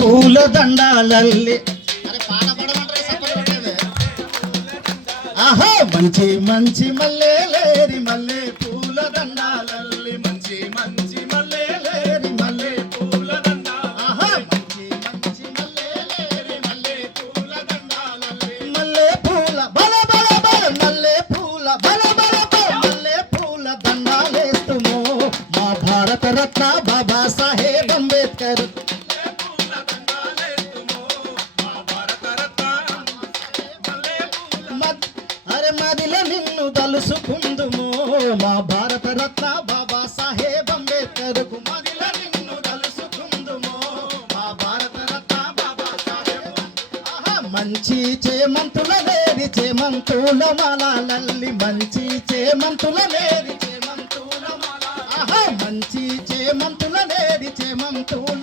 పూల దండాలల్లి. ఆహా మంచి మంచి మల్లె లేరి మల్లె పూల దండాలల్లి. మంచి మంచి మల్లె లేరి మల్లె పూల దండ ఆహా మంచి మంచి మల్లె లేరి మల్లె పూల దండాలల్లి. మల్లె పూల బల బల బల మల్లె పూల బల బల బల మల్లె పూల దండాలేస్తుమో. మా భారత రత్న బాబా సాహెబ్ అంబేద్కర్ అరే నిన్ను తలుసుకుందుము. మా భారత రత్న బాబా సాహెబ్ అంబేద్కర్కు నిన్ను తలుసుకుందుము. మా భారత రత్న బాబా సాహెబ్ ఆహా, మంచి చేమంతుల లేరి చేమంతుల మాలల్లి మంచి చేమంతుల లేరి చేమంతుల మాల. మంచి చేమంతుల లేరి చేమంతుల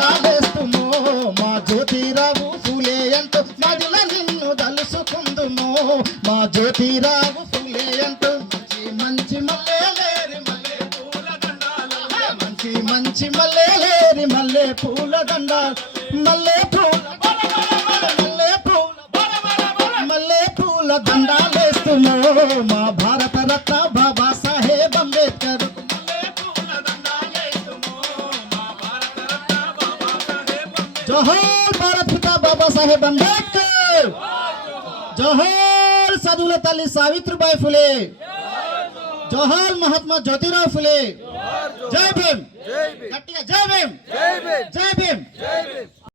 చేమంతుల మా జ్యోతిరావు ఫూలే ఎంతో మదిల నిన్ను తలుసుకుందుమో మా జ్యోతిరావు ఫూలే ఎంతో మంచి మంచి మల్లె లేరి మల్లె పూల దండాల మంచి మంచి మల్లె లేరి మల్లె పూల దండాలు మల్లె పూల బల మల్లె పూల మల్లె పూల దండాలేస్తుమో మా భారత రత్న బాబా సాహెబ్ అంబేద్కర్ जोहर भारत पिता बाबा साहेब अंबेडकर जोहर सदुलत अली सावित्रीबाई फुले। जोहर महात्मा ज्योतिराव फुले। जय भीम। गट्टिया जय भीम। जय भीम।